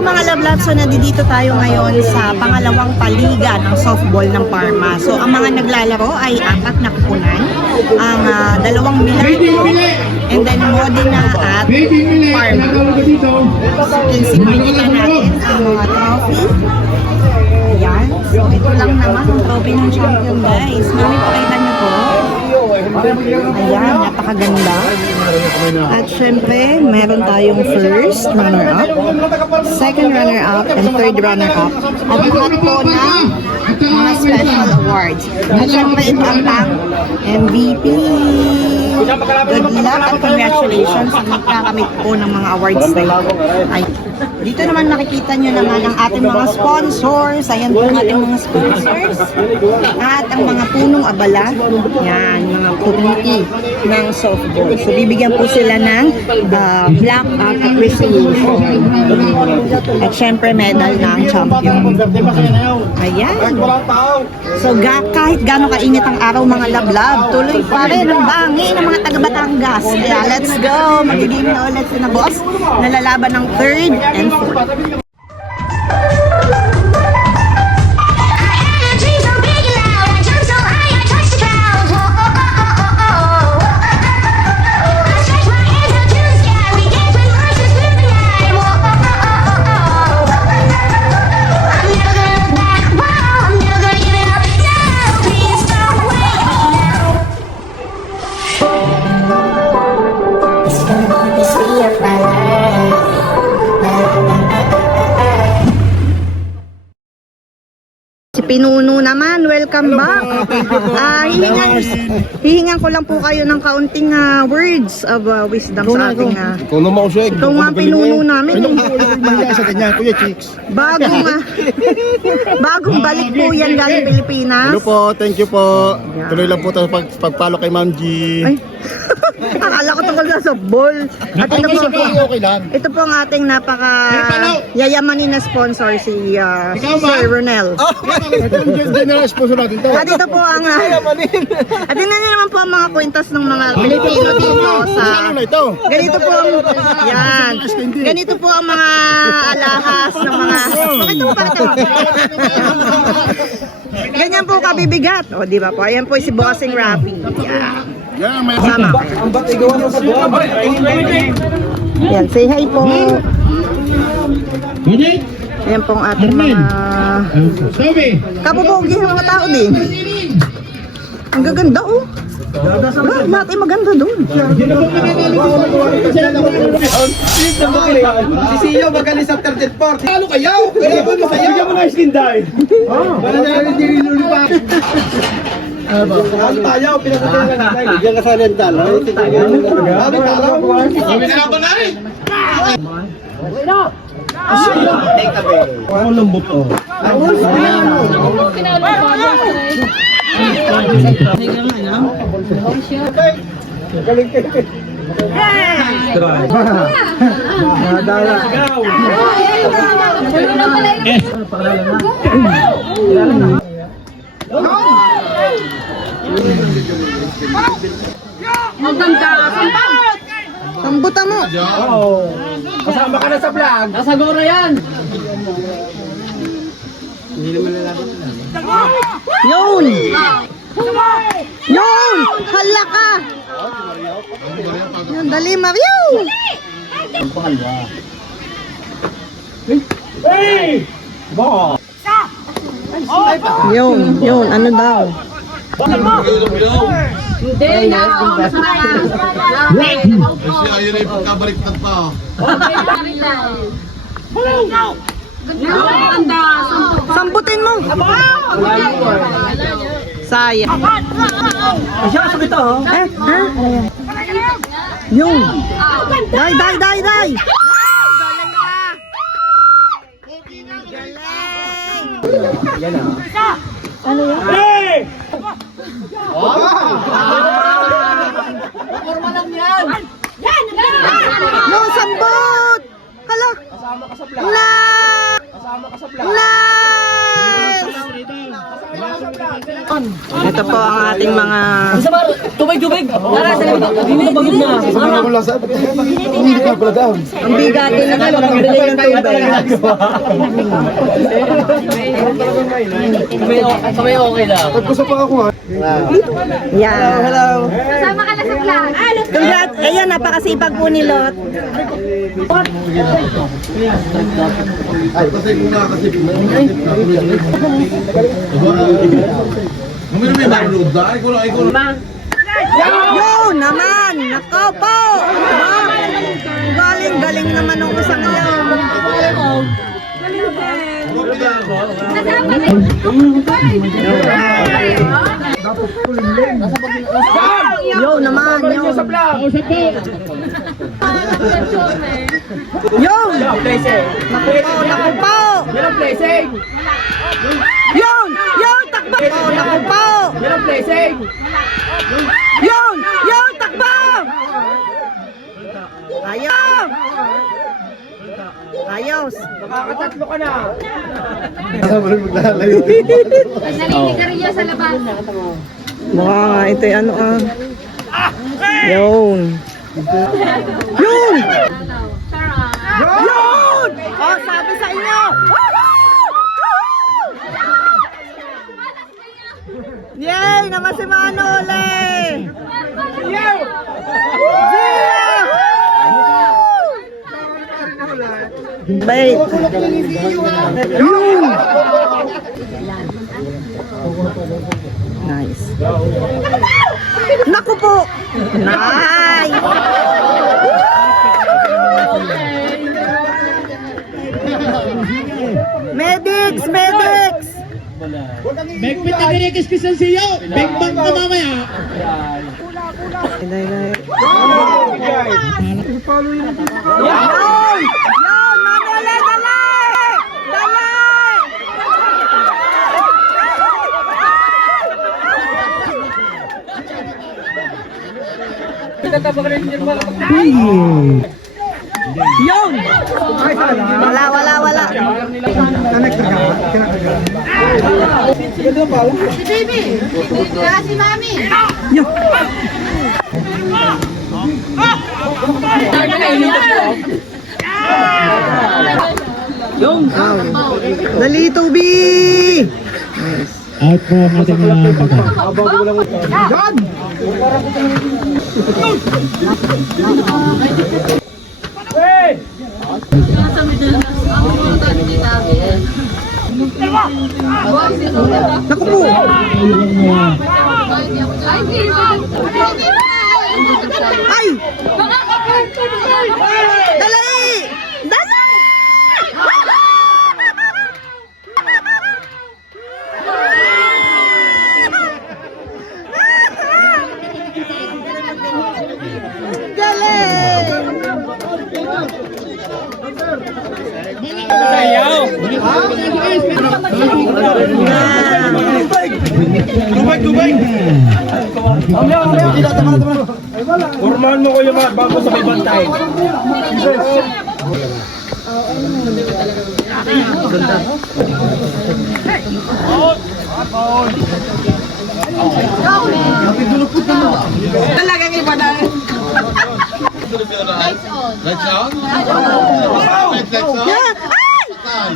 mga love-love, so nandito tayo ngayon sa pangalawang paliga ng softball ng Parma. So ang mga naglalaro ay 4 na kupunan, ang 2 Milano, and then Modena at Parma. So kinsimakita natin ang trophy. Ayan, so ito lang naman ang trophy ng champion, guys. Mami, pakita niyo po. Ayan, napakaganda. At syempre, meron tayong first runner-up, second runner-up, and third runner-up. At lahat po ng mga special awards. At syempre, ito ang MVP. Good luck at congratulations sa nagkakamit po ng mga awards na ito. Ay, dito naman makikita nyo naman ang ating mga sponsors. Ayan po ang ating mga sponsors. At ang mga punong abala. Yan, mga committee ng softball. So, bibigyan po sila ng black appreciation. At syempre, medal ng champion. Ayan. So, kahit gano'ng kainit ang araw, mga love-love, tuloy pa rin ang bangin ng mga taga-Batangas. Kaya, let's go! Magiging na ulit si na boss. Nalalaban ng third and fourth. Pinuno naman, welcome back. Hihingan ko lang po kayo ng kaunting words of wisdom sa ating Ikaw naman ako siya. ikaw nga pinuno namin. Sa kanya, Kuya Chicks. Bagong balik po yan galing Pilipinas. Hello po, thank you po. Tuloy lang po tayo pag-follow kay Ma'am G. Ay, akala ko tungkol sa softball. At ito po, Okay lang. ito po ang ating napaka yayamanin na sponsor, si Sir Ronel. Ito yung general sponsor natin to. At ito po ang at tingnan niyo naman po ang mga kwentas ng mga Pilipino dito sa ganito po ang yan. Ganito po ang mga alahas ng mga pakita mo. Ganyan po kabibigat. O di ba po? Ayan po si Bossing Rafi. Yan, may Sama. ang batigawan mo sa buwan. Yan, say hi po. Ayan po ang ating mga kabubugi ng mga tao din. Ang gaganda oh. Lahat ay maganda doon. Si Siyo magaling sa 34. Talo kayo! Kaya mo masaya! Bigyan mo na skin dye. Wala na hindi nilulipa. Talo tayo, pinagkakaroon na tayo. Bigyan ka sa rental. Sabi talo. Sabi na ba na eh? Ang lambot oh. Sambutan mo. Kasama ka na sa vlog. Nasagura yan. Yun! Yun! Hala ka! Yun, dali Mario! Yun, ano daw? Hindi na, masarap. Kasi ayun ay pagkabaliktad pa. Sambutin mo! Sayang. Asya sa ito oh. Yun! Day! Galing! Yan ah. Ano yan? Forma lang yan. Yung sambut! Hala! Kasama ka sa vlog. Nice! Kasama ka sa vlog. Nice! Kasama ka sa vlog. Ito po ang ating mga... Tubig! Tara, sa likod. Hindi na bagod na. Ang bigatin na talaga magbili ng tubig. Kamay okay lang. Yan. Kasama ka na sa vlog. Congrats! Ayan, napakasipag po ni Lot. Yo naman! Nako po! Galing naman ng isang yun. Kasama na. Yo naman! Yo! Yo! Naku po! Yun! Yun! Takbo! Naku po! Yun! Yun! Takbo! Ayaw! Ayos! Makakatatlo ka na. Naliligarilyo sa labas. Mukha nga ito ano Yun! Yun! Yun! Oh, sabi sa inyo! Yay! Naman si Manole! Zia! Wait! Yun! Nice. Naku po! Nice! Medics! Medics! Megpit na direk kisan siyo. Megbang na mamaya. Yun! Yun! Manole! Dali! Dali! Yun! Wala. Si baby. Kaya si mami. Dali, Toby! Out po ang ating mga bata. Naku po! Ay! Dali! Dali! Tubig! Urmahan mo ko yung mga bago sa may bantay. Talagang iba na. Lights out? Yan! Ay!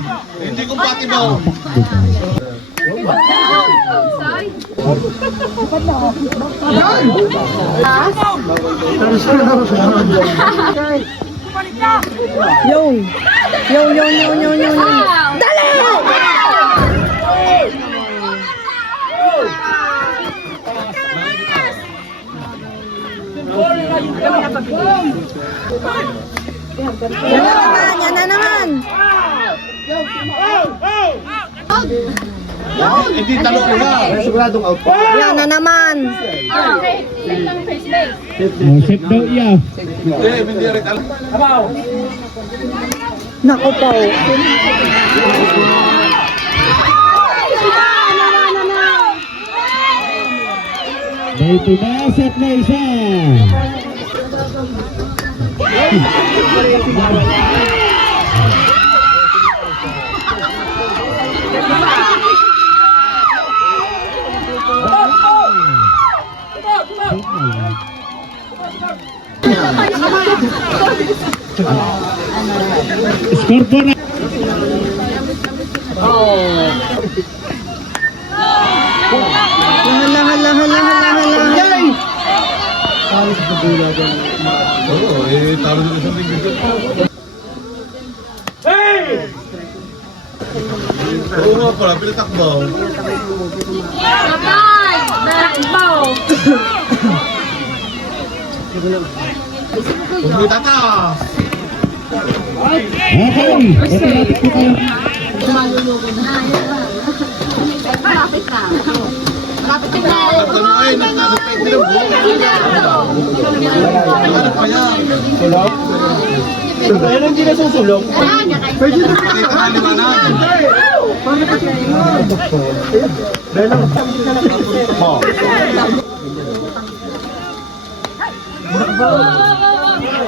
Hindi compatible. Yun! Yun! Dali! Yan na naman! Hindi talo ko na. Siguradong out. Yan na naman! Okay. Safe lang first base. Oh, set daw iya. Hindi rin alam. Naku po! May pumasok na isa. Score na. Hala, hala, hala, hala, hala. Oo, eh, talo na sa tingin. Oo nga pala, pinatakbaw. Hindi tataas. Okay. Automatic po kayo. Nagtanong ay, nagtanong din ang buong. Ano pa yan? Kaya lang hindi na susulong. Pakita ka limanan.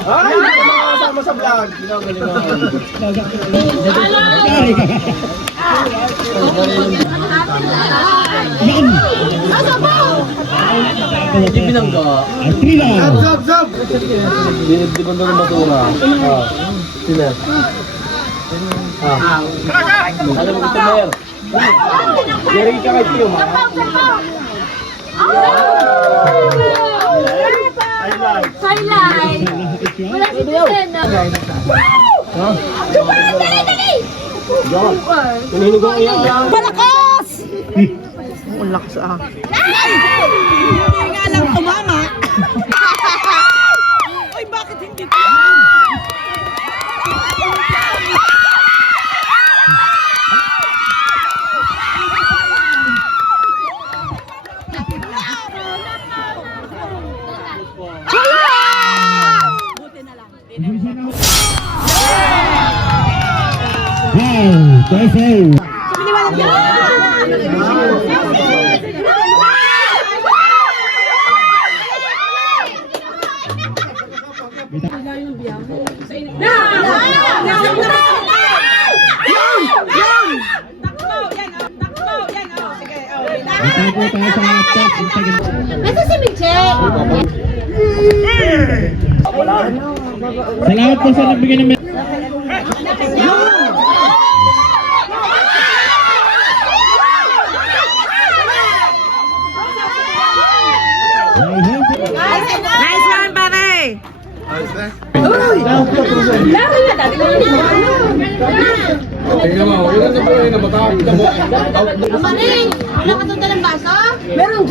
Ay, makakasama sa vlog. Artrila. Zap, zap! Gary ka kay Tio, ma. Highlight! Wala si Jen. Pininigaw yan. Malakas! Ang lakas ah. Hindi nga lang tumama. Uy, bakit hindi pa? Wow, perfect. Ito po tayo sa top. Nasa si Michelle. Salamat po sa nagbigay ng Nice one, pare! Tingnan mo, yun ang nabuhay na makakita mo. Amaring! Wala ka doon ng baso? Meron.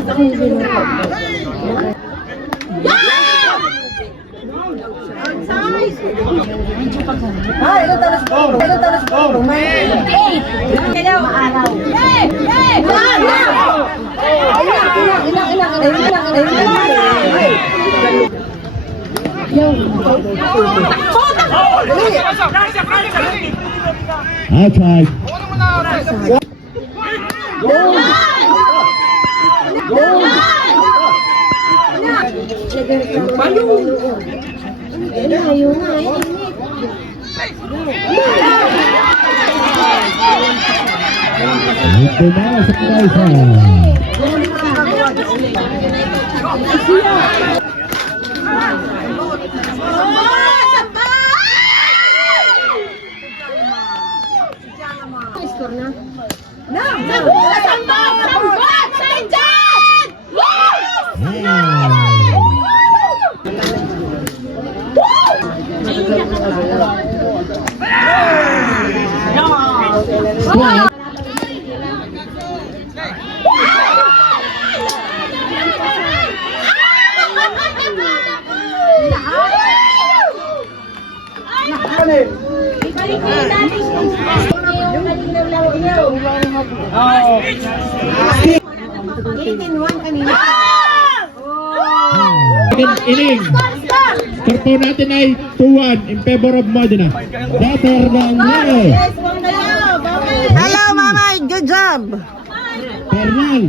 outside. Ito na sa Kaisa. Score na. Sambat! Sambat! Sambat! Sanjan! Ibalik mo yung dati. Yung kaninang laro niyo. 18-1 kanina. Ining. Score po natin ay 2-1 in favor of Modena. Better than Leo. Hello, Mama! Good job! Bernal.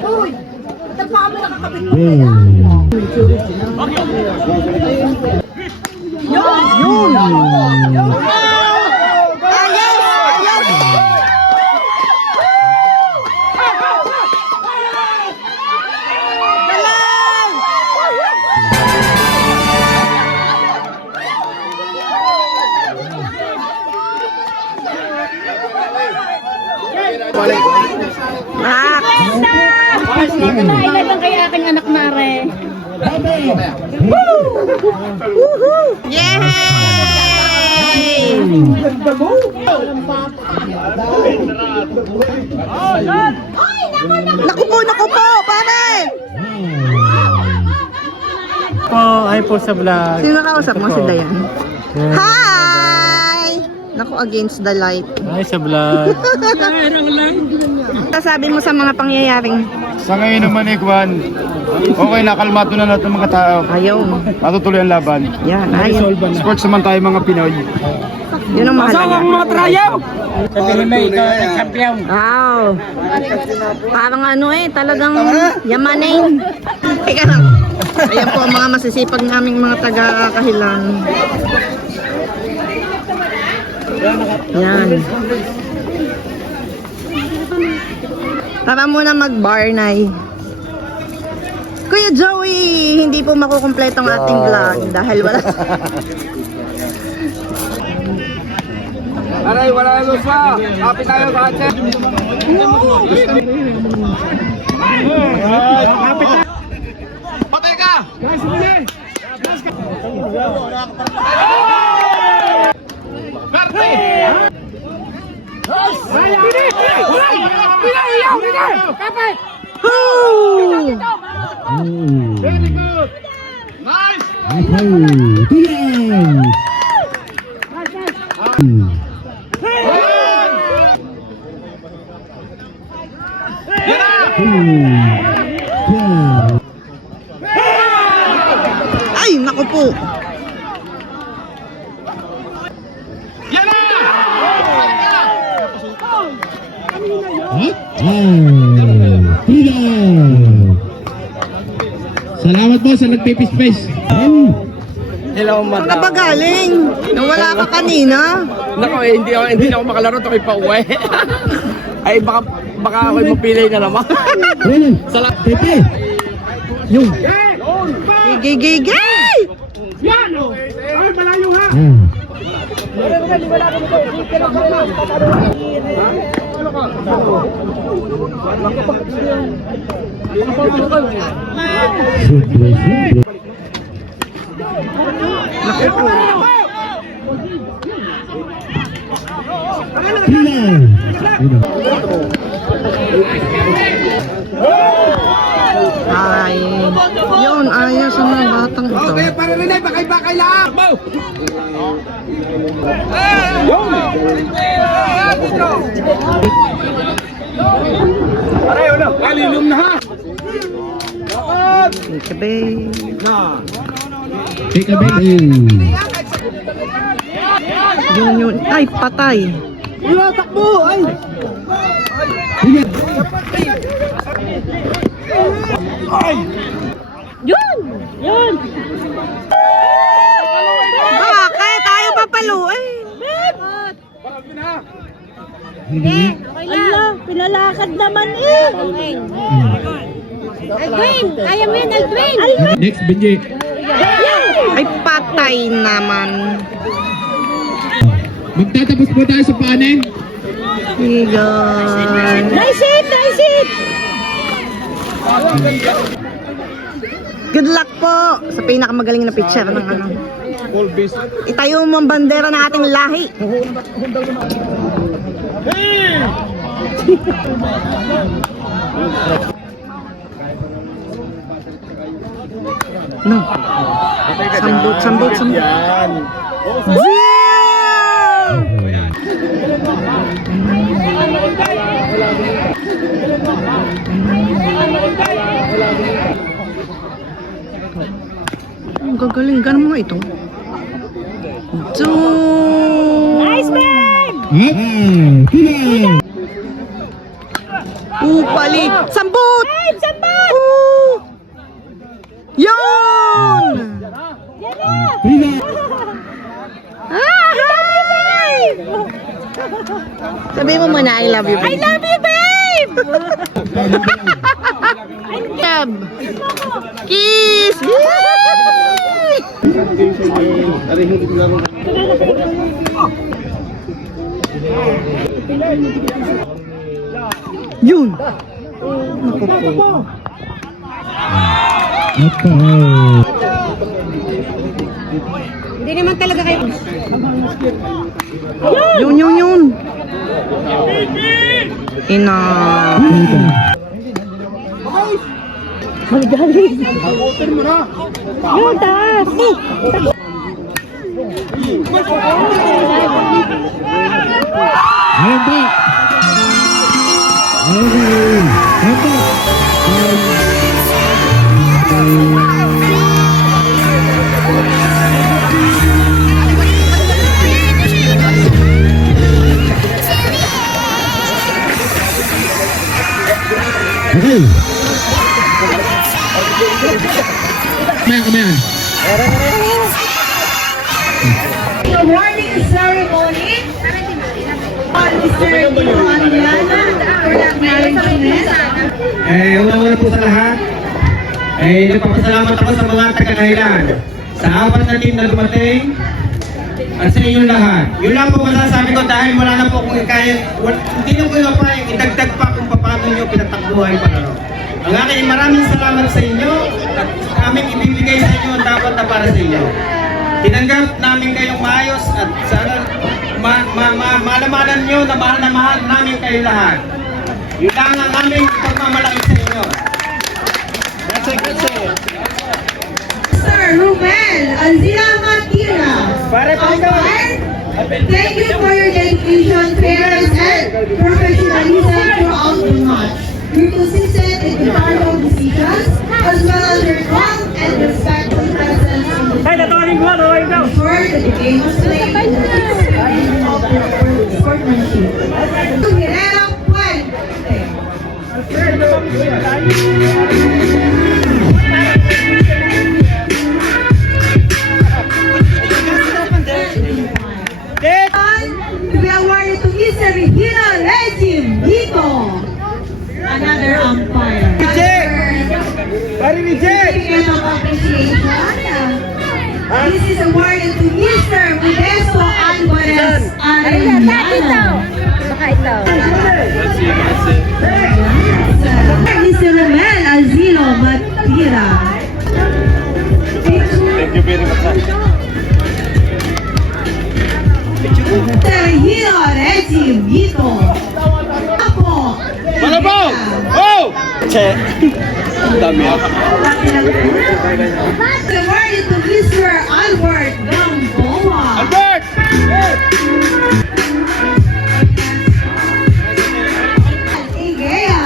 Uy! Ito pa kami nakakapit. Ayos! Ayos! Galing! Kailan lang kaya aking anak Mare? Yay! Naku po, pare! Ay po sa vlog. Sino kausap mo? Si Dayan? Hi! Naku, against the light. Ay sa vlog. Sabi mo sa mga pangyayaring Sa ngayon naman, Ekwan, okay, nakalmato na lahat ng mga tao. ayaw. Matutuloy ang laban. Yan, ayaw. Sports naman tayo mga Pinoy. Yun ang mahalaga. Sabi ni May, ikaw ang champion. Wow! Parang ano talagang yamanin. Teka lang. Ayan po ang mga masisipag naming mga taga-kahilan. Yan. Tara muna mag-bar, Nay. Kuya Joey, hindi po makukumpleto ang ating vlog dahil wala. Aray, wala yung pa. Kapit tayo sa atin. Patay ka! Ay, naku po. Salamat po sa nagpipis-pis. Hello, Saan ka ba galing? Nawala ka kanina. Nako, hindi na ako makalaro. Ako'y pauwi. Ay, baka ako'y mapilay na naman. Salamat. Pepe. Yung. Gigigigay! Ay, yun, ayos ang mga batang ito. Para rin ay bakay-bakay lang. Aray, wala. Kalilom na ha. Sabi, Take a bit. yun. Ay, patay. Wala, takbo. Ay. Bakit? Ayaw papaluin. Ala, pinalakad naman Aldwin, kaya mo yun, Aldwin. Next, Benji. Ay, patay naman. Magtatapos po tayo sa panin. Higan. Nice hit, nice hit. Good luck po sa pinakamagaling na pitcher ng ano. Itayo mo ang bandera ng ating lahi. No. Sambot. Ang gagaling. Gano'n mga ito? Nice man. Pali. Sambot! Sambot. Yun! Sabi mo muna, I love you, babe. I love you, babe. Love. Kiss! Yun! Naku po. At foul. Hindi naman talaga kayo. Yun. Ina. Magaling. Yung taas. Ayun ba? Okay. Kamayan. Awarding ceremony on Mr. Nino Adriana for the management. Una po sa lahat, nagpapasalamat ako sa mga taga-Kailan, sa apat na team na dumating, at sa inyong lahat. Yun lang po masasabi ko dahil wala na po kung kaya, hindi na po yung mapayang idagdag pa kung paano nyo pinatakbuhan pa laro. Ang aking maraming salamat sa inyo at aming ibibigay sa inyo ang dapat na para sa inyo. Tinanggap namin kayong maayos at sana malamanan nyo na mahal namin kayo lahat. Yun lang ang aming pagmamalaki sa inyo. That's it. Sir Ruben Alzira Matira. Thank you for your dedication, fairness, and professionalism throughout the match. You're consistent in the final decisions, as well as your calm and respectful presence in the ensure that the game was played in the spirit of your sportsmanship. Guerrero Puente. To be awarded to Mr. Regina Regim Dito. Another umpire. Certificate of appreciation. This is awarded to Mr. Modesto Alvarez Arellano. Mr. Romel Alzino Matira. Thank you very much. Regina Regim Dito. Apo. Malabong! Oh! Che. Dami ako. Awarded to Mr. Albert Gamboa. Albert! Igea.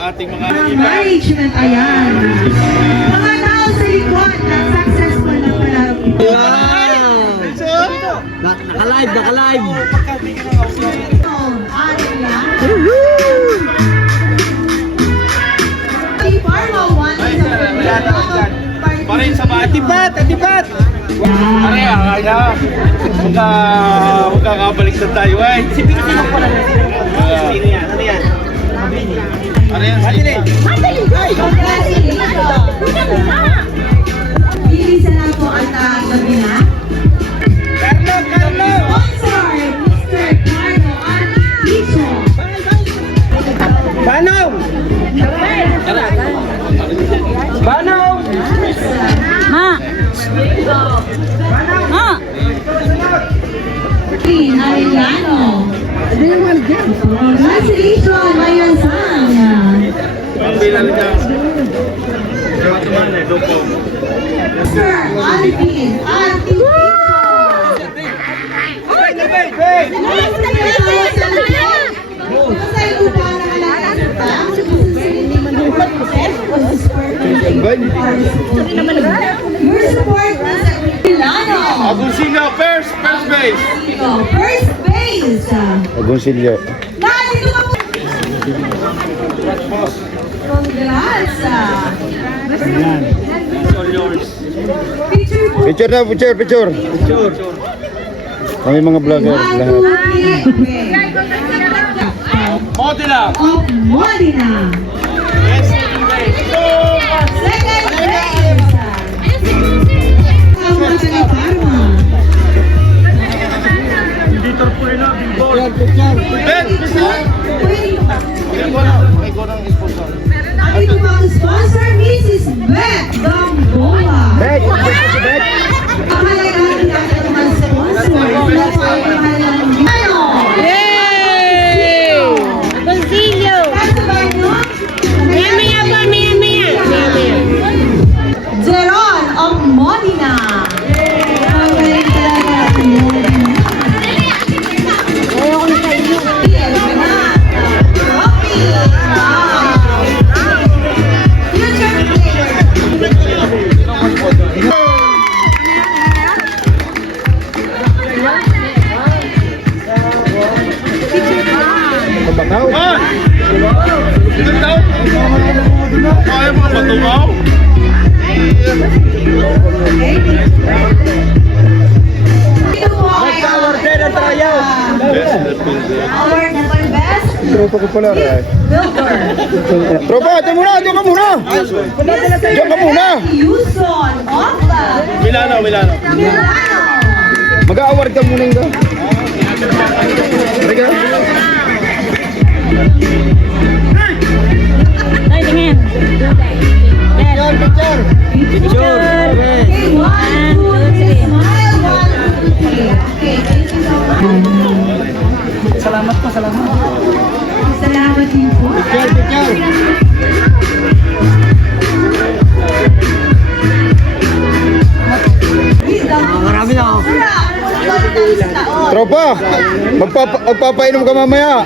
Ating mga Management, ayan. Mga tao sa likod ng successful na palaro ito. Naka-live! Parin sa mga atibat! Pare, akay na. Huwag kakabalik na tayo eh. Ano yan? Pare, Bilisan na po ang gabi na. Sponsor, Mr. Carlo Articho. Banong! Queen Arellano. Congratulations, Mayan Sang. Sir Alvin Articho. Your support is Milano. Agoncillo, first base! First base. Agoncillo. Dito ka po. Congrats. Picture po. Picture. Kami mga vlogger lahat. Modena! Of Modena. Second place. Kawan sa Parma. Ben! Ang ito ba ang tropa ko pala. Wilbur. Tropa, ito muna, ito ka muna. Diyan ka muna. Yuson Opa. Milano. Milano. Mag-award ka muna nga. Halika. Ay, tingin. Okay, 1, 2, 3. Smile, 1, 2, 3. Okay, thank you so much. Salamat po, salamat. Salamat din po. Marami na ako. Tropa, magpapainom ka mamaya.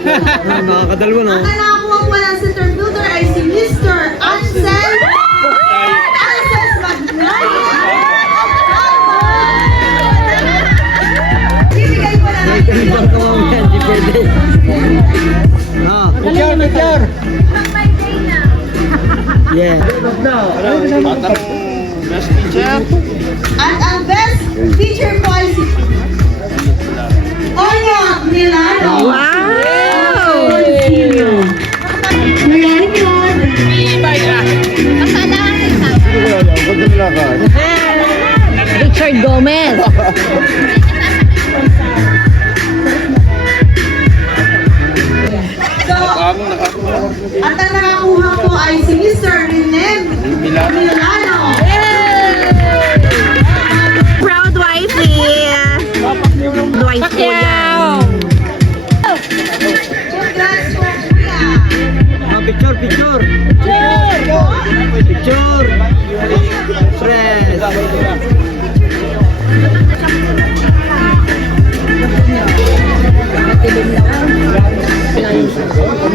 Nakakadalwa na. Ang nakakuha po ng center filter ay si Mr. Ansel Magnaye. Bibigay ko lang ang Picture. Yeah. At ang best feature po ay si Onya Milano. Wow! Richard Gomez. So, at ang nakakuha po ay si Mr. Rinem Milano. Proud wifey! Wife po yan. Congrats po, kuya. Picture. Picture. Fresh.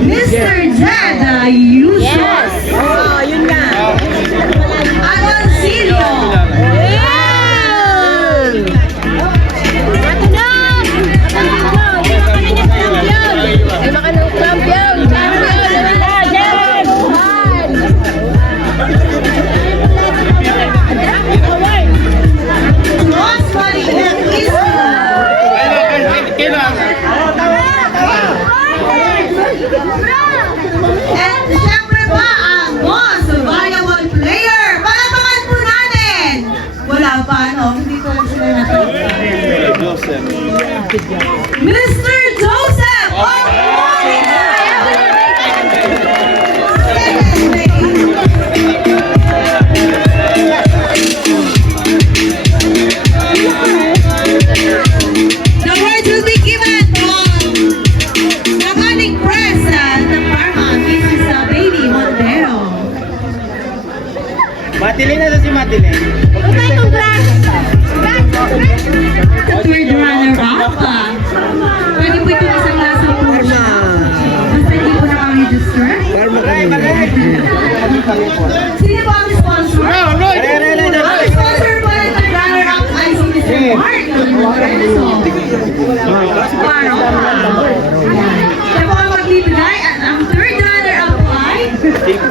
Mr. Jada Yuso. Yes. Oh, yun nga. Aloncillo. Ay, baka ng champion. Rosemary Eliseo. And syempre pa ang most valuable player. Palamakan po natin. Wala pa, no? Hindi ko lang sila nakita. Mr. Joseph! The word will be given from the running president ng Parma, Mrs. Baby Montero. Matilin na si Matilin. Third runner-up. Pwede po ito isang lasang po siya. Basta hindi po naka-register. Sino po ang sponsor? Ang sponsor po ng third runner-up ay si Mr. Mark Lorenzo. Paro. Siya po ang magbibigay at ang third runner-up po ay Team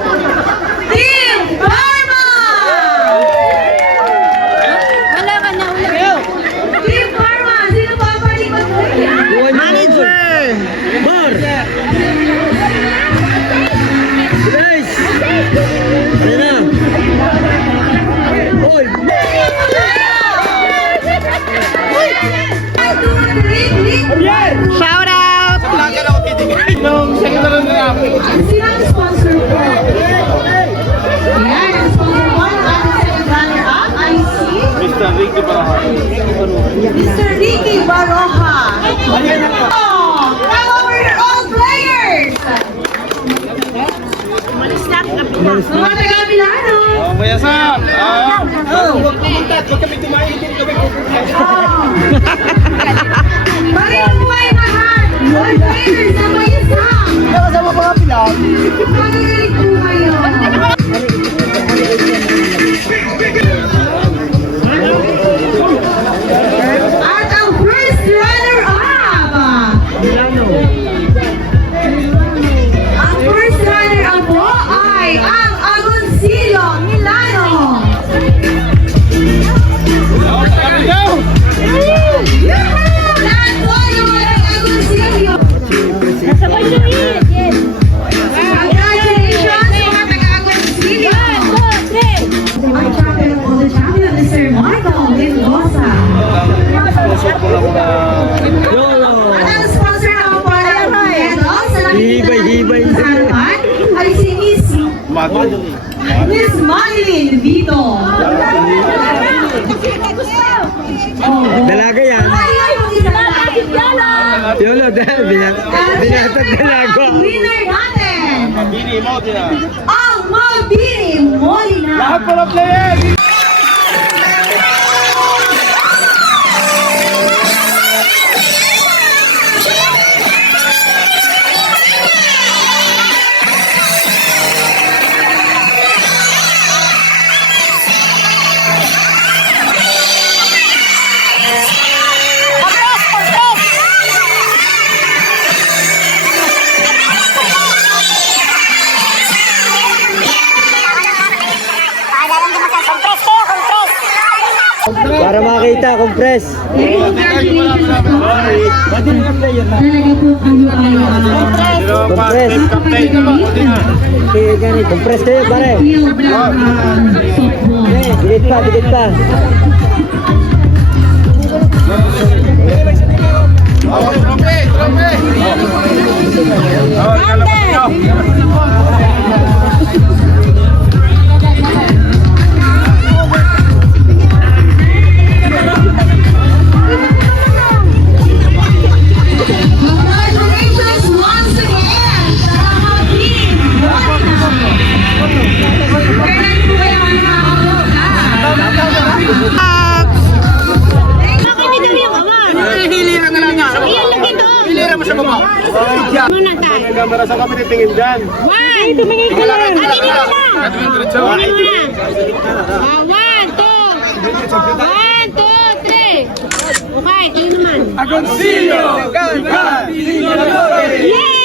Parma! Team Parma! Sino po ang palikot po yan? Manager! Shout out! Sino ang sponsor po? Yan, ang sponsor po ng ating second runner-up ay si Mr. Ricky Baroja. Oh, now over all players! Mga taga-Milano! Maraming buhay lahat! All players na may isa! Magagaling po kayo! At ang first runner-up! Ang first runner-up po ay ang Agoncillo Milano! Lahat po yung mga Agoncillo! Sabay siya. Yes. Miss Marilyn Vito. Dalaga yan. Yolo, dahil binatag dalaga. Winner natin. Ang Mabini Molina. Lahat po ng players! Para makita, compress. Talaga po kayo ay Compress. Kaya ganit, compress kayo pare. field ng softball. Dikit pa, dikit pa. Congratulations once again sa Mabini Molina. Kailan po kayo ang Kamera sa kami titingin dyan. Ay, tumingin ka lang. Tumingin ka lang. Tumingin na. 1, 2, 3. Okay, kayo naman. Agoncillo! Yay!